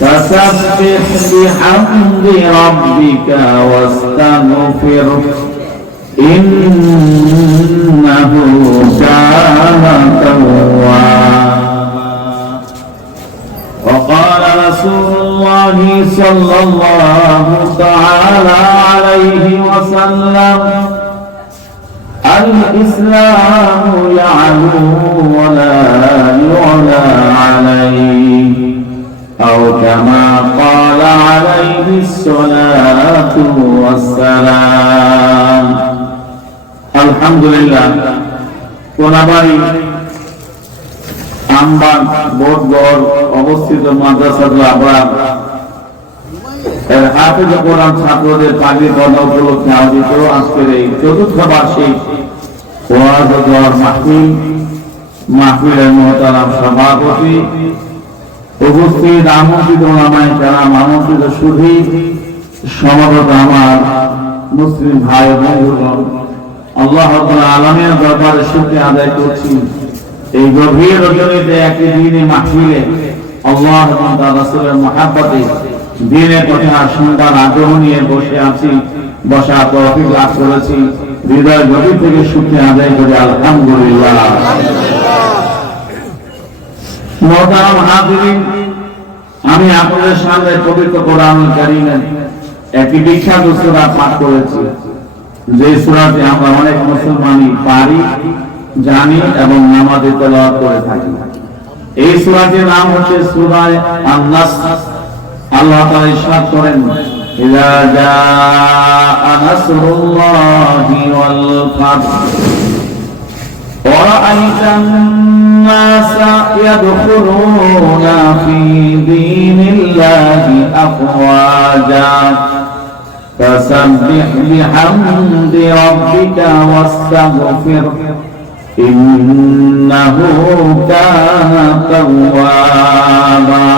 فسبح بحمد ربك واستغفره إنه كان توابا. وقال رسول الله صلى الله تعالى عليه وسلم الإسلام يعلو ولا يعلى عليه. أو كما قال عليه الصلاة والسلام الحمد لله কোনাবাড়ি আমবাগ বোধগড় অবস্থিত মাদ্রাসাতুল আবরার এর হাফিজ কোরআন ছাত্রদের পাগড়ি পর্দা উপলক্ষে আয়োজিত আজকের এই চতুর্থ বার্ষিক ওয়াজ ও দোয়ার মাহফিল মাহফিলের মহতারাম সভাপতি উপস্থিত আমন্ত্রিত ওলামায়ে কেরাম আমন্ত্রিত সুধী সমাগত আমার মুসলিম ভাই বন্ধুগণ, আল্লাহ আলামিনের দরবারে শুকরিয়া আদায় করছি। এই গভীর রজনীতে একটি দিনে মাহফিলে আল্লাহ এবং তার রাসূলের মহাব্বতে দিনের আর শুনবার আগ্রহ নিয়ে বসে আছি বসা তৌফিক লাভ করেছি। হৃদয় গভীর থেকে শুকরিয়া আদায় করে, আলহামদুলিল্লাহ। আমি আপনাদের সামনে পবিত্র কোরআন কারিমের একটি বিখ্যাত সুরা পাঠ করেছি। যে সুরাতে আমরা অনেক মুসলমানই পারি, জানি এবং নামাজে তেলাওয়াত করে থাকি। এই সুরাতে নাম হচ্ছে সুরায় আন্নাস। আল্লাহ তাআলা ইরশাদ করেন ইযা জাআ নাসরুল্লাহি ওয়াল ফাতহ। ওয়া আইতান الناس يدخلون في دين الله أفواجا فسبح بحمد ربك واستغفره إنه كان توابا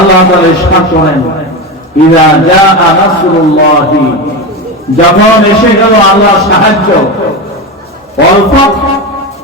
الله تعالى ইরশাদ করেন إذا جاء نصر الله যখন এসে গেল আল্লাহর সাহায্য অল্প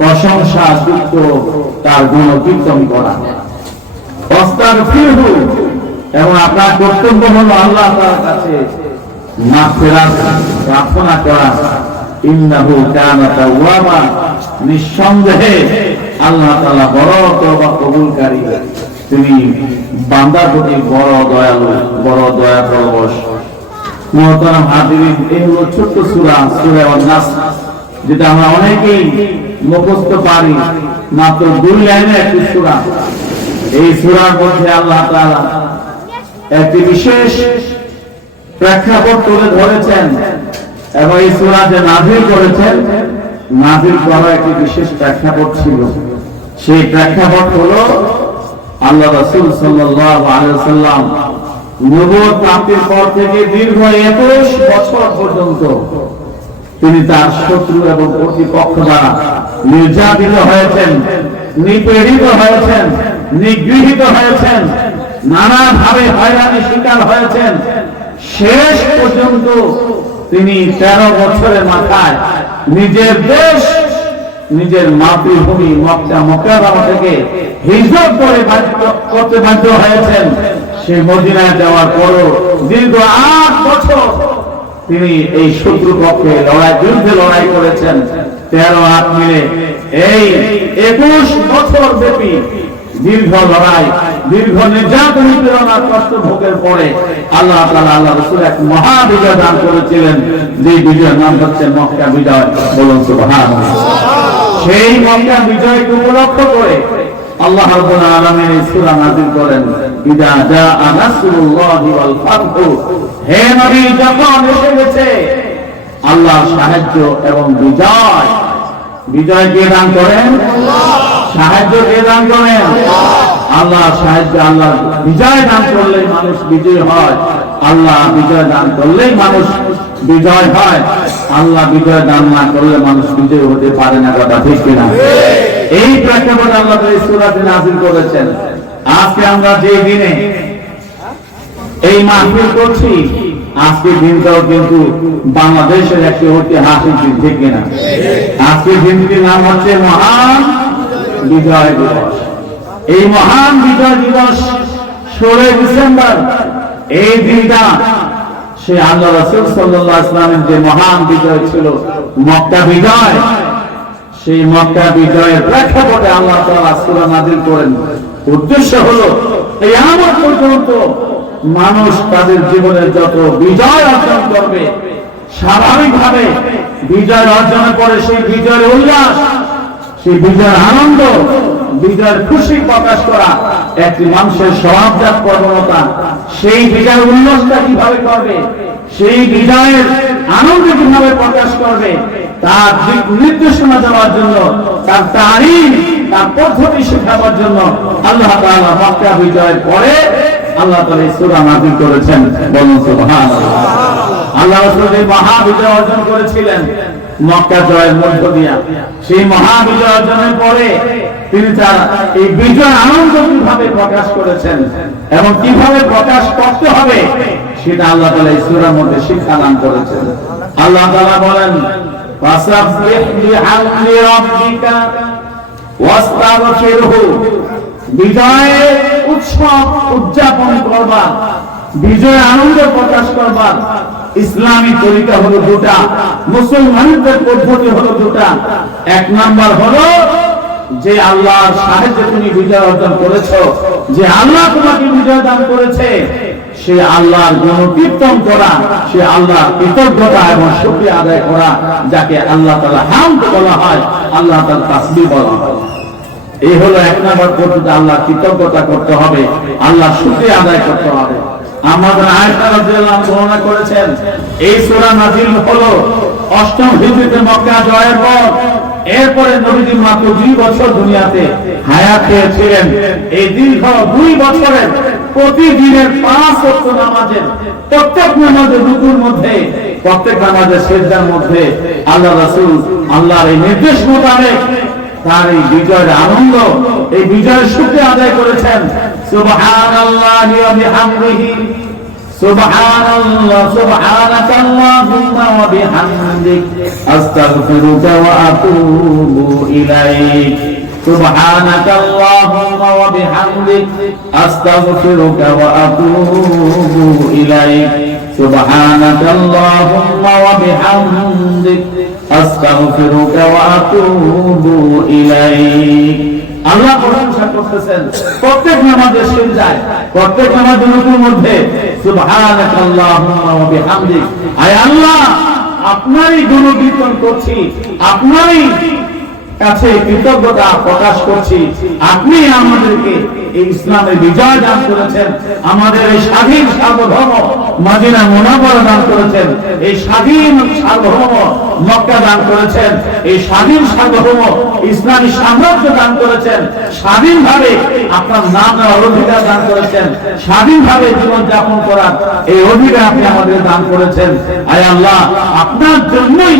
প্রশংসা যুক্ত তার গুণ কীর্তন করা। অস্তাগফিরহু এবং আপনার কর্তব্য হলো আল্লাহ কাছে মাগফিরাত প্রার্থনা করা নিঃসন্দেহে আল্লাহ বড় তওবা কবুলকারী। তিনি প্রতি বড় দয়ালু, বড় দয়া পরবশ। মহতারাম হাজিরিন এই ছোট্ট সূরা সূরা যেটা আমরা অনেকেই মুখস্থ পারি মাত্র দুই লাইনে একটি সূরা। এই সূরার মধ্যে আল্লাহ তাআলা একটি বিশেষ প্রেক্ষাপট তুলে ধরেছেন এবং এই সূরা যে নাযিল করেছেন নাজিল করা একটি বিশেষ প্রেক্ষাপট ছিল। সেই প্রেক্ষাপট হলো আল্লাহ রসুল ওয়াসাল্লাম নবুয়ত প্রাপ্তির পর থেকে দীর্ঘ 21 বছর পর্যন্ত তিনি তার শত্রু এবং প্রতিপক্ষ দ্বারা নির্যাতিত হয়েছেন, নিপীড়িত হয়েছেন, নিগৃহীত হয়েছেন, নানাভাবে হয়রানি শিকার হয়েছেন। শেষ পর্যন্ত তিনি তেরো বছরের মাথায় নিজের দেশ, নিজের মাতৃভূমি মক্কা মক্কাবামা থেকে হিজরত করে করতে বাধ্য হয়েছেন। সে মদিনায় যাওয়ার পরও দীর্ঘ আট বছর তিনি এই শত্রু পক্ষে লড়াই বিরুদ্ধে লড়াই করেছেন। তেরো আট মিলে। এই একুশ বছর ব্যাপী দীর্ঘ লড়াই, দীর্ঘ নির্যাতন নিপীড়নার কষ্ট ভোগের পরে আল্লাহ তাআলা আল্লাহ রাসূল এক মহা বিজয় দান করেছিলেন যে বিজয়ের নাম হচ্ছে মক্কা বিজয়। বলুন সুবহানাল্লাহ। সেই মক্কা বিজয়কে উপলক্ষ করে আল্লাহ রাব্বুল আলামিন এই সূরা নাযিল করেন, ইদা জাআ নাসরুল্লাহি ওয়াল ফাতহু। হে নবী, যখন এসে গেছে আল্লাহর সাহায্য এবং বিজয় বিজয় কে দান করেন? সাহায্য কে দান করেন? আল্লাহ। সাহায্য আল্লাহ বিজয় দান করলেই মানুষ বিজয় হয়। আল্লাহ বিজয় দান করলেই মানুষ বিজয় হয়। আল্লাহ বিজয় দান না করলে মানুষ বিজয় হতে পারে না কথা ঠিক কিনা? এই প্রেক্ষাপটে আল্লাহ সূরাতে নাযিল করেছেন। আজকে আমরা যে দিনে এই মাহফিল করছি আজকের দিনটাও কিন্তু বাংলাদেশের একটি ঐতিহাসিক দিন, ঠিক কিনা? আজকের দিনটির নাম হচ্ছে মহান বিজয় দিবস। এই মহান বিজয় দিবস ষোলোই ডিসেম্বর, এই দিনটা সে আল্লাহ রসুল সাল্লাহ ইসলামের যে মহান বিজয় ছিল, মক্কা বিজয়, সেই মক্কা বিজয়ের প্রেক্ষাপটে আল্লাহ তাআলা সূরা নাযিল করেন। উদ্দেশ্য হলো এই আমার পর্যন্ত মানুষ তাদের জীবনের যত বিজয় অর্জন করবে, স্বাভাবিকভাবে বিজয় অর্জনের পরে সেই বিজয়ের উল্লাস, সেই বিজয়ের আনন্দ, বিজয়ের খুশি প্রকাশ করা একটি মানুষের স্বভাবজাত প্রবণতা সেই বিজয়ের উল্লাসটা কীভাবে করবে, সেই বিজয়ের আনন্দ কীভাবে প্রকাশ করবে, তার দিক নির্দেশনা দেওয়ার জন্য, তার তারিখ, তার পদ্ধতি শেখাবার জন্য আল্লাহ তাআলা মক্কা বিজয়ের পরে আল্লাহ তাআলা সূরা নাযিল করেছেন, বলুন সুবহানাল্লাহ। আল্লাহ রাসূল এই মহা বিজয় অর্জন করেছিলেন, মক্কা জয়ের মধ্য দিয়া। সেই মহা বিজয় অর্জনের পরে তিনি তার এই বিজয় আনন্দ কীভাবে প্রকাশ করেছেন এবং কীভাবে প্রকাশ করতে হবে, সেটা আল্লাহ তাআলা এই সূরার মধ্যে শিক্ষা দান করেছেন। আল্লাহ তাআলা বলেন রাব্বিকা ওয়াস্তাগফিরহু বিজয় উৎসব উদযাপন করবা বিজয় আনন্দ প্রকাশ করবার, ইসলামী তরিকা হলো দুটা, মুসলমানদের পদ্ধতি হলো দুটা। এক নাম্বার হলো যে সাহায্যে তুমি বিজয় অর্জন করেছ, যে আল্লাহ তোমাকে বিজয় দান করেছে, সে আল্লাহর করা, সে আল্লাহর কৃতজ্ঞতা এবং শুকরিয়া আদায় করা, যাকে আল্লাহ তাআলা হামদ বলা হয়, আল্লাহ তাসবিহ বলা হয়। এই হলো এক নম্বর পদ্ধতি, আল্লাহ কৃতজ্ঞতা করতে হবে, আল্লাহ শুকরিয়া আদায় করতে হবে। আমাদের আয়েশা রাদিয়াল্লাহু আনহা বর্ণনা করেছেন, এই সূরা নাযিল হলো অষ্টম হিজরিতে মক্কা জয়ের পর, এরপরে নবীজি মাত্র দুই বছর দুনিয়াতে হায়াত পেয়েছিলেন এই দীর্ঘ দুই বছরের প্রতিদিনের পাঁচ ওয়াক্ত নামাজের প্রত্যেক নামাজের রুকুর মধ্যে, প্রত্যেক নামাজের সেজদার মধ্যে আল্লাহ রাসূল আল্লাহর এই নির্দেশ মোতাবেক তার এই বিজয়ের আনন্দ এই বিজয়ের সুখে আদায় করেছেন সুবহানাল্লাহি ওয়া বিহামদিহি সুবহানাল্লাহ সুবহানাকা আল্লাহুম্মা ওয়া বিহামদিক আস্তাগফিরুকা ওয়া আতুবু ইলাইক سبحانك اللهم وبحمدك أستغفرك وأتوب إليك سبحانك اللهم وبحمدك আস্তাগফিরুকা ওয়া আতুবু ইলাইক। আল্লাহ কোরআন করতেছেন, প্রত্যেক যায়, প্রত্যেক নামাজের মধ্যে, সুবহানাকাল্লাহুম্মা ওয়া বিহামদিক। আয় আল্লাহ, আপনারই করছি, আপনারই কাছে কৃতজ্ঞতা প্রকাশ করছি, আপনি আমাদেরকে এই ইসলামের বিজয় দান করেছেন, আমাদের এই স্বাধীন সার্বভৌম মাদিনা মোনাবরা দান করেছেন। এই স্বাধীন সার্বভৌম মক্কা দান করেছেন। এই স্বাধীন সার্বভৌম ইসলামী সাম্রাজ্য দান করেছেন। স্বাধীনভাবে আপনার নাম নেওয়ার অধিকার দান করেছেন। স্বাধীনভাবে জীবন যাপন করার এই অধিকার আপনি আমাদের দান করেছেন। আয় আল্লাহ, আপনার জন্যই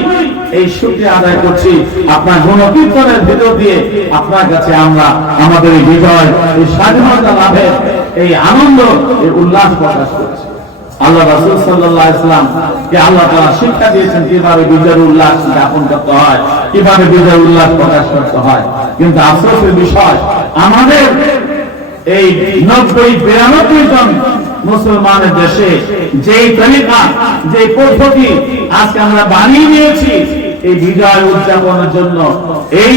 এই শুক্রিয়া আদায় করছি। আপনার গুণকীর্তনের ভিতর দিয়ে আপনার কাছে আমরা আমাদের এই বিজয়, এই স্বাধীনতা লাভের এই আনন্দ, এই উল্লাস প্রকাশ করছি। আল্লাহ রাসূল সাল্লাল্লাহু আলাইহি সাল্লাম কে আল্লাহ তাআলা শিক্ষা দিয়েছেন কীভাবে বিজয় উল্লাস যাপন করতে হয়, কীভাবে বিজয় উল্লাস প্রকাশ করতে হয়। কিন্তু আফসোসের বিষয়, আমাদের এই নব্বই বিরানব্বই জন মুসলমানের দেশে যেই তরিকা যে পদ্ধতি আজকে আমরা বানিয়ে নিয়েছি, এই বিজয় উদযাপনের জন্য, এই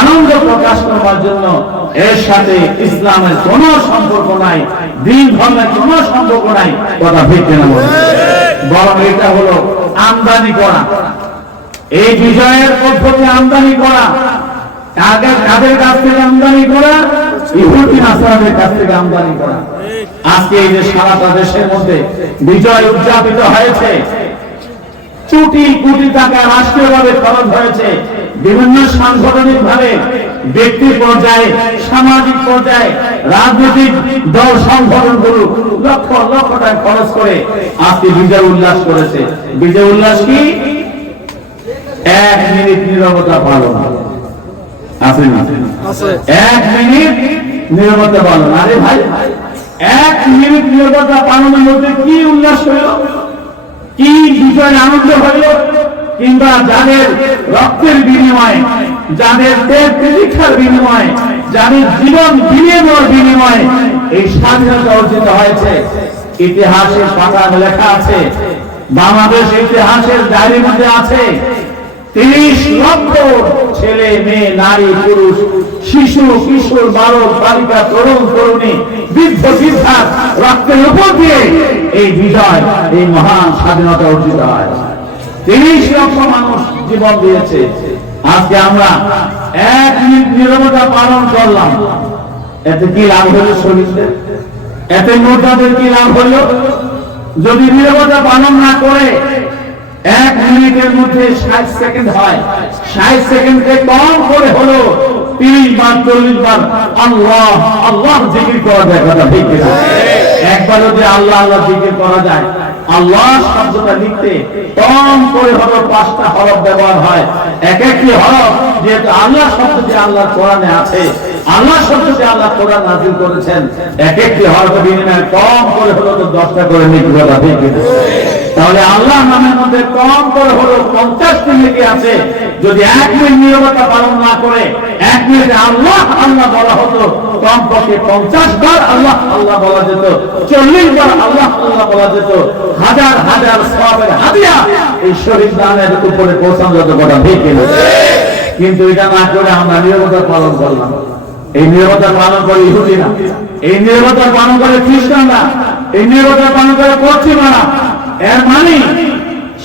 আনন্দ প্রকাশ করবার জন্য এর সাথে ইসলামের কোন সম্পর্ক নাই, দিন ধর্মের কোন সম্পর্ক নাই, কথা ভিত্তি না বরং এটা হলো আমদানি করা। এই বিজয়ের পদ্ধতি আমদানি করা, কাদের কাদের কাছ থেকে আমদানি করা? ইহুদি, নাসারাদের কাছ থেকে আমদানি করা। আজকে এই যে সারাটা দেশের মধ্যে বিজয় উদযাপিত হয়েছে, কোটি কোটি টাকা রাষ্ট্রীয়ভাবে খরচ হয়েছে, বিভিন্ন সাংগঠনিক ভাবে ব্যক্তি পর্যায়ে সামাজিক পর্যায়ে রাজনৈতিক দল সংগঠনগুলো লক্ষ লক্ষ টাকা খরচ করে আজকে বিজয় উল্লাস করেছে। বিজয় উল্লাস কি? এক মিনিট নিরবতা পালন। আছে না? এক মিনিট নিরবতা পালন। আরে ভাই এক মিনিট নিরবতা পালনের মধ্যে কি উল্লাস হইল কি বিজয় আনন্দ হইল কিংবা যাদের রক্তের বিনিময়ে যাদের দেহ প্রতীক্ষার বিনিময়ে, যাদের জীবন বিনিয়ে দেওয়ার বিনিময়ে এই স্বাধীনতা অর্জিত হয়েছে। ইতিহাসের পাতায় লেখা আছে, বাংলাদেশ ইতিহাসের ডায়ের মধ্যে আছে, তিরিশ লক্ষ ছেলে, মেয়ে, নারী, পুরুষ, শিশু, কিশোর, বালক, বালিকা, তরুণ, তরুণী, বৃদ্ধ বৃদ্ধা রক্তের উপর দিয়ে এই বিজয়, এই মহান স্বাধীনতা অর্জিত হয়। তিরিশ লক্ষ মানুষ জীবন দিয়েছে। আজকে আমরা এক মিনিট নিরবতা পালন করলাম। এতে কি লাভ হলো শরীরদের এতে মোটাদের কি লাভ হলো? যদি নিরবতা পালন না করে, এক মিনিটের মধ্যে ষাট সেকেন্ড হয়। ষাট সেকেন্ডে কম করে হলো তিরিশ বার, চল্লিশ বার। আল্লাহ আল্লাহ জিকির করা যায়, কথা ঠিক? একবার যদি আল্লাহ আল্লাহ জিকির করা যায় আল্লাহ শব্দটা লিখতে কম করে হলো পাঁচটা হরফ ব্যবহার হয় এক একটি হরফ যেহেতু আল্লাহ শব্দটি আল্লাহ কোরআনে আছে, আল্লাহ শব্দটি আল্লাহ কোরআন নাজিল করেছেন এক একটি হরফ বিনিময়ে কম করে হলো তো দশটা করে কিনা? তাহলে আল্লাহ নামের মধ্যে কম করে হলো পঞ্চাশটি লিখে আছে। যদি এক মিনিট নিরবতা পালন না করে, এক মিনিটে আল্লাহ আল্লাহ বলা হতো কম পক্ষে পঞ্চাশ বার আল্লাহ আল্লাহ বলা যেত, চল্লিশ বার আল্লাহ আল্লাহ বলা যেত, হাজার হাজার সবের হাদিয়া এই শরীর দানের উপরে পৌঁছানো যত কটা ঠিক কিন্তু এটা না করে আমরা নিরবতা পালন করলাম। এই নিরবতা পালন করে ইহুদিরা, এই নিরবতা পালন করে খ্রিস্টানরা, এই নিরবতা পালন করে পশ্চিমারা এর মানে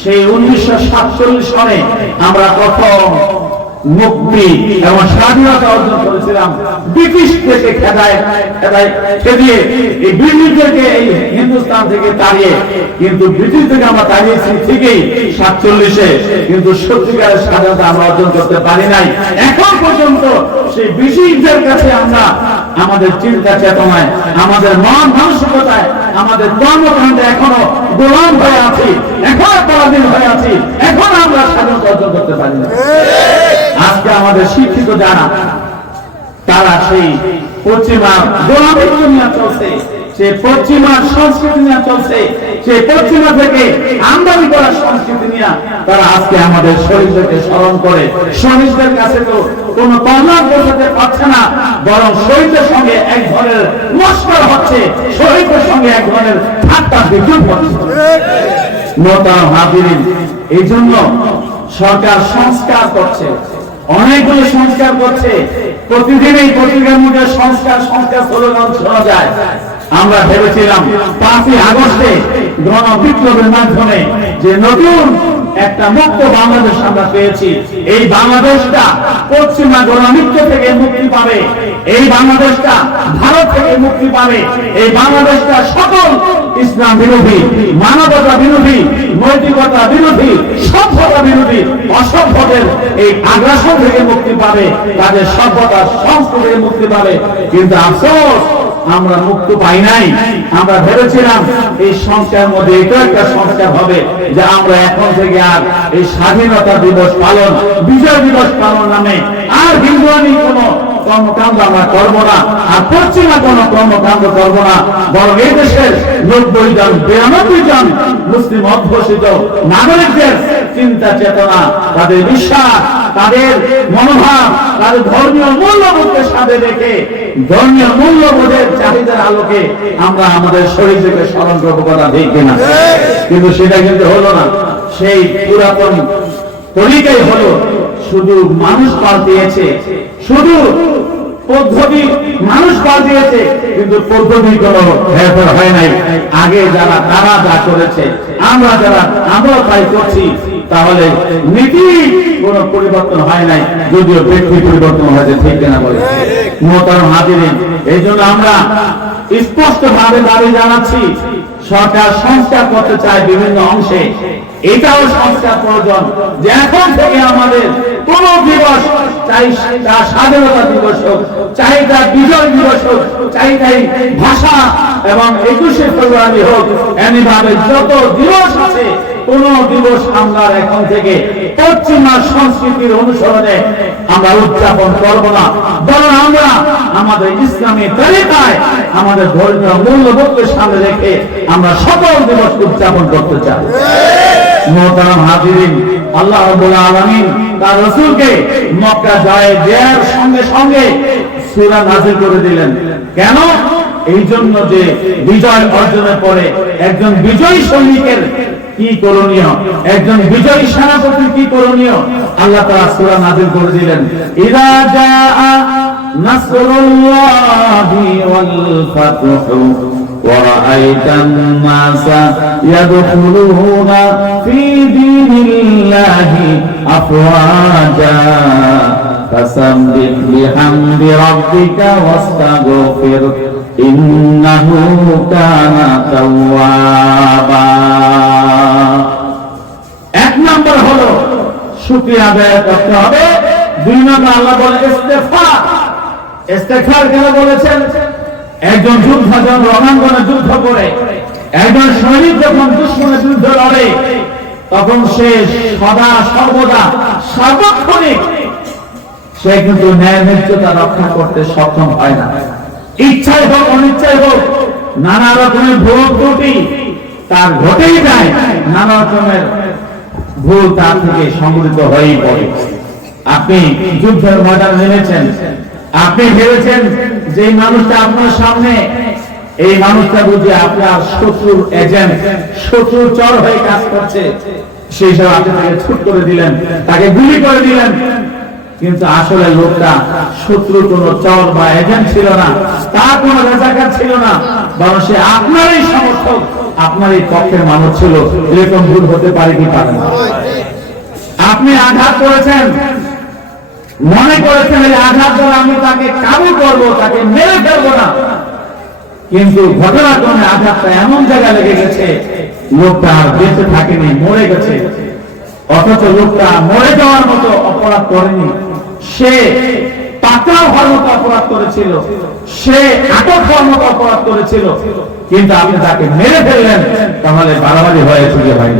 সেই উনিশশো সাতচল্লিশ সনে আমরা প্রথম মুক্তি এবং স্বাধীনতা অর্জন করেছিলাম। ব্রিটিশ থেকে ব্রিটিশদেরকে এই হিন্দুস্তান থেকে তাড়িয়ে, কিন্তু ব্রিটিশ থেকে আমরা তাড়িয়েছি ঠিকই সাতচল্লিশে, কিন্তু সত্যিকারের স্বাধীনতা আমরা অর্জন করতে পারি নাই। এখন পর্যন্ত সেই ব্রিটিশদের কাছে আমরা আমাদের চিন্তা চেতনায়, আমাদের মন মানসিকতায়, আমাদের কর্মকাণ্ডে এখনও গোলাম হয়ে আছি, এখন পরাধীন হয়ে আছি, এখন আমরা স্বাধীনতা অর্জন করতে পারি না। আজকে আমাদের শিক্ষিত যারা, তারা সেই পশ্চিমা গোলামের দুনিয়া চলছে। সে পশ্চিমার সংস্কৃতি নিয়ে চলছে সে পশ্চিমা থেকে আমদানি করার সংস্কৃতি নিয়ে তারা আজকে আমাদের শরীরকে স্মরণ করে। শহীদদের কাছে তো কোনো কল্যাণ বোঝাতে পারছে না, বরং শহীদের সঙ্গে এক ধরনের নস্কর হচ্ছে শহীদের সঙ্গে এক ধরনের ঠাট্টা বিদ্যুৎ হচ্ছে। মোতাম হাজিরিন, এই জন্য সরকার সংস্কার করছে, অনেকগুলো সংস্কার করছে। প্রতিদিন এই পত্রিকার মধ্যে সংস্কার সংস্কার, স্লোগান শোনা যায়। আমরা ভেবেছিলাম পাঁচই আগস্টে গণ বিপ্লবের মাধ্যমে যে নতুন একটা মুক্ত বাংলাদেশ আমরা পেয়েছি, এই বাংলাদেশটা পশ্চিমা গোলামিত্ব থেকে মুক্তি পাবে, এই বাংলাদেশটা ভারত থেকে মুক্তি পাবে, এই বাংলাদেশটা সকল ইসলাম বিরোধী, মানবতা বিরোধী, নৈতিকতা বিরোধী, সভ্যতা বিরোধী, অসভ্যদের এই আগ্রাসন থেকে মুক্তি পাবে, তাদের সভ্যতা সংস্কৃতি মুক্তি পাবে। কিন্তু আফসোস আমরা মুক্ত পাই নাই। আমরা ভেবেছিলাম এই সংস্কার মধ্যে এটা একটা সংস্কার হবে যে আমরা এখন থেকে আর এই স্বাধীনতা দিবস পালন, বিজয় দিবস পালন নামে আর হিন্দুয়ানি কোনো কর্মকাণ্ড আমরা করব না, আর পশ্চিমা কোনো কর্মকাণ্ড করব না। বরং এই দেশের নব্বই জন, বিরানব্বই জন মুসলিম অধ্যুষিত নাগরিকদের চিন্তা চেতনা তাদের বিশ্বাস তাদের মনোভাব তাদের ধর্মীয় মূল্যবোধকে সাথে রেখে, ধর্মীয় মূল্যবোধের চাহিদার আলোকে আমরা আমাদের শরীরকে স্মরণ করব কথা ঠিক কিনা। কিন্তু সেটা কিন্তু হলো না। সেই পুরাতন তরিকাই হলো, শুধু মানুষ পাল্টিয়েছে শুধু পদ্ধতি মানুষ পাল্টিয়েছে কিন্তু পদ্ধতি কোনো হয় নাই। আগে যারা, তারা যা করেছে, আমরা যারা আমরা তাই করছি। তাহলে নীতি কোনো পরিবর্তন হয় নাই, যদিও ব্যক্তি পরিবর্তন হয়েছে, ঠিক কিনা বলে। মোতার হাজিরিন, এই জন্য আমরা স্পষ্ট ভাবে দাবি জানাচ্ছি, সরকার সংস্কার করতে চায় বিভিন্ন অংশে। এটাও সংস্কার প্রয়োজন যে এখন থেকে আমাদের কোন দিবস চাই তা স্বাধীনতা দিবস হোক, চাই তা বিজয় দিবস হোক, চাই তাই ভাষা এবং একুশে ফেব্রুয়ারি হোক, এমনিভাবে যত দিবস আছে কোন দিবস আমরা এখন থেকে পশ্চিমা সংস্কৃতির অনুসরণে আমরা উদযাপন করব না। বরং আমরা আমাদের ইসলামী তরিকায় আমাদের ধর্মীয় মূল্যবোধকে সামনে রেখে আমরা সকল দিবস উদযাপন করতে চাই। আল্লাহ কেন? এই জন্য যে বিজয় অর্জনের পরে একজন বিজয়ী সৈনিকের কি করণীয় একজন বিজয়ী সেনাপতির কি করণীয় আল্লাহ তাআলা সূরা নাযিল করে দিলেন ইদা জাআ নাসরুল্লাহি ওয়াল ফাতহু ورأيت الناس يدخلون في دين الله أفواجا فسبح بحمد ربك واستغفر إنه كان توابا আদায় করতে হবে। দুই নম্বর আল্লাহ বলে ইস্তেফা ইস্তেফার কেন বলেছেন? একজন যুদ্ধ যখন রণাঙ্গনে যুদ্ধ করে, একজন যখন দুশ্মনের যুদ্ধ লড়ে, তখন সে সদা সর্বদা সার্বক্ষণিক সে কিন্তু ন্যায় রক্ষা করতে সক্ষম হয় না। ইচ্ছাই হোক অনিচ্ছাই হোক, নানা রকমের ত্রুটি তার ঘটেই যায়, নানা রকমের ভুল তা থেকে সংগঠিত হয়েই পড়ে। আপনি যুদ্ধের ময়দান আপনি ভেবেছেন যে মানুষটা আপনার সামনে, এই মানুষটা বুঝে আপনার শত্রুর এজেন্ট শত্রুর চর হয়ে কাজ করছে। সেই সব আপনি তাকে ছুট করে দিলেন, তাকে গুলি করে দিলেন। কিন্তু আসলে লোকটা শত্রুর কোন চর বা এজেন্ট ছিল না, তার কোন রেজাকার ছিল না, বরং সে আপনারই সমর্থক, আপনারই পক্ষের মানুষ ছিল। এরকম ভুল হতে পারে কি পারে না? আপনি আঘাত করেছেন। মনে করেছেন এই আঘাত দ্বারা আমি তাকে কাবু করব, তাকে মেরে ফেলব না। কিন্তু ঘটনাক্রমে আঘাতটা এমন জায়গায় লেগে গেছে, লোকটা আর বেঁচে থাকেনি, মরে গেছে। অথচ লোকটা মরে যাওয়ার মতো অপরাধ করেনি। সে পাকড়াও মতো অপরাধ করেছিল। সে আটক মতো অপরাধ করেছিল। কিন্তু আপনি তাকে মেরে ফেললেন, তাহলে বাড়াবাড়ি হয়ে চলে ভাই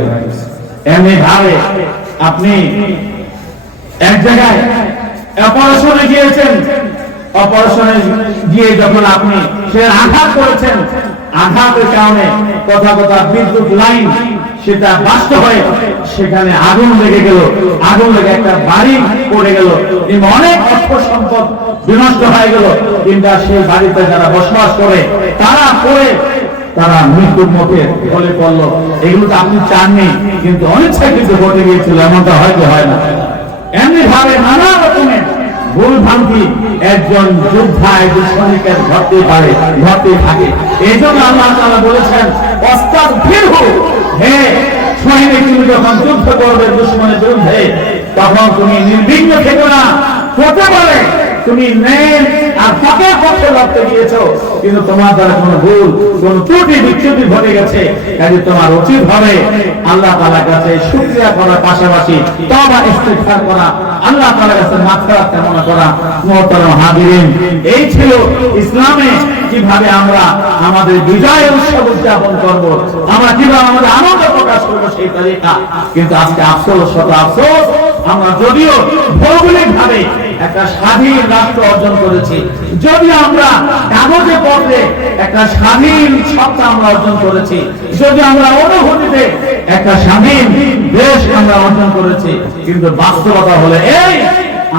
এমনি ভাবে আপনি এক জায়গায় অপারেশনে গিয়েছেন। অপারেশনে গিয়ে যখন আপনি সে আঘাত করেছেন আঘাতের কারণে কথা কথা বিদ্যুৎ লাইন সেটা বাস্ত হয়ে সেখানে আগুন লেগে গেল। আগুন লেগে একটা বাড়ি পড়ে গেল। অনেক অর্থ সম্পদ বিনষ্ট হয়ে গেল। কিন্তু সেই বাড়িতে যারা বসবাস করে, তারা পড়ে, তারা মৃত্যুর মুখে ফলে পড়ল। এগুলো তো আপনি চাননি, কিন্তু অনিচ্ছায় কিন্তু ঘটে গিয়েছিল, এমনটা হয়তো হয় না। এমনি ভাবে নানা ভুল ভ্রান্তি একজন যোদ্ধা একজন সৈনিকের ঘটতে পারে ঘটতে থাকে। এই জন্য আল্লাহ তাআলা বলেছেন অস্তাদ ফিরহু হে সৈনিক তুমি যখন যুদ্ধ করবে দুশ্মনের বিরুদ্ধে, তখন তুমি নির্বিঘ্ন থেকো না। হতে পারে তুমি নেন আর হকের পক্ষে লড়তে গিয়েছো, কিন্তু তোমার দ্বারা কোনো ভুল, কোন ত্রুটি, বিচ্যুতি ঘটে গেছে। কাজে তোমার উচিত হবে আল্লাহ তাআলার কাছে শুকরিয়া করার পাশাপাশি তওবা, ইস্তিগফার করা। আল্লাহ তাআলার কাছে মাগফিরাত কামনা করা। মুহতারাম হাজিরিন, এই ছিল ইসলামে কীভাবে আমরা আমাদের বিজয় উৎসব উদযাপন করব, আমরা কীভাবে আমাদের আনন্দ প্রকাশ করব সেই তালিকা। কিন্তু আজকে আফসোস, শত আফসোস, আমরা যদিও ভৌগোলিক ভাবে একটা স্বাধীন রাষ্ট্র অর্জন করেছি। যদি আমরা কাগজে পত্রে একটা স্বাধীন সত্তা আমরা অর্জন করেছি, যদি আমরা অনুভূতিতে একটা স্বাধীন দেশ আমরা অর্জন করেছি, কিন্তু বাস্তবতা হলে এই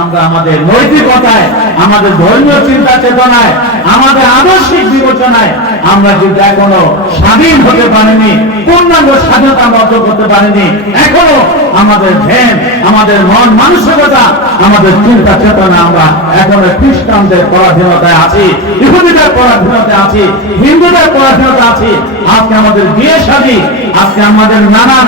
আমরা আমাদের নৈতিকতায়, আমাদের ধর্মীয় চিন্তা চেতনায়, আমাদের আদর্শিক বিবেচনায় আমরা কিন্তু এখনও স্বাধীন হতে পারিনি, পূর্ণাঙ্গ স্বাধীনতা অর্জন করতে পারিনি। এখনও আমাদের ধ্যান, আমাদের মন মানসিকতা, আমাদের চিন্তা চেতনা আমরা এখনও খ্রিস্টানদের পরাধীনতায় আছি, ইহুদিদের পরাধীনতায় আছি, হিন্দুদের পরাধীনতা আছি। আজকে আমাদের বিয়ে শাদী, আজকে আমাদের নানান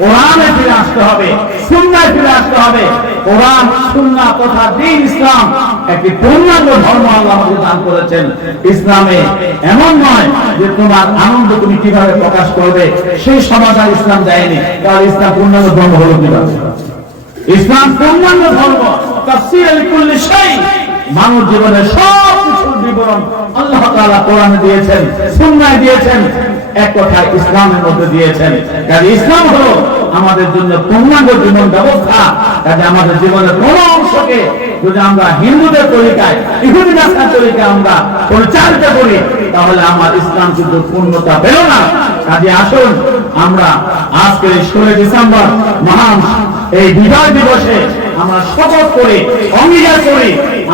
কোরআনে ফিরে আসতে হবে, সুন্নায় ফিরে আসতে হবে। কোরআন, সুন্নাহ তথা দিন ইসলাম একটি পূর্ণাঙ্গ ধর্ম আল্লাহ দান করেছেন। ইসলামে এমন নয় যে তোমার আনন্দ তুমি কীভাবে প্রকাশ করবে, সেই সমাধান ইসলাম দেয়নি তাহলে ইসলাম পূর্ণাঙ্গ ধর্ম হলো কীভাবে? ইসলাম পূর্ণাঙ্গ ধর্ম, তাফসীর মানব জীবনের সব কিছুর বিবরণ আল্লাহ তাআলা কোরআনে দিয়েছেন, সুন্নায় দিয়েছেন। এক কথা ইসলামের মধ্যে দিয়েছেন। কাজে ইসলাম হলো আমাদের জন্য পূর্ণাঙ্গ জীবন ব্যবস্থা। কাজে আমাদের জীবনের কোন অংশকে যদি আমরা হিন্দুদের তরিকায়, ইহুদি রাস্তার তরিকায় আমরা পরিচালিত করি, তাহলে আমার ইসলাম কিন্তু পূর্ণতা পেল না। কাজে আসুন, আমরা আজকের এই ষোলোই ডিসেম্বর মহান এই বিজয় দিবসে আমরা শপথ করে, অঙ্গীকার করে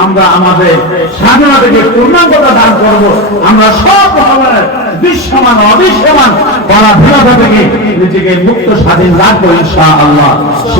আমরা আমাদের স্বাধীনতাকে পূর্ণাঙ্গতা দান করব। আমরা সব ধরনের দৃশ্যমান অদৃশ্যমান পরাধীনতা থেকে নিজেকে মুক্ত স্বাধীন রাখব ইনশাআল্লাহ। সেই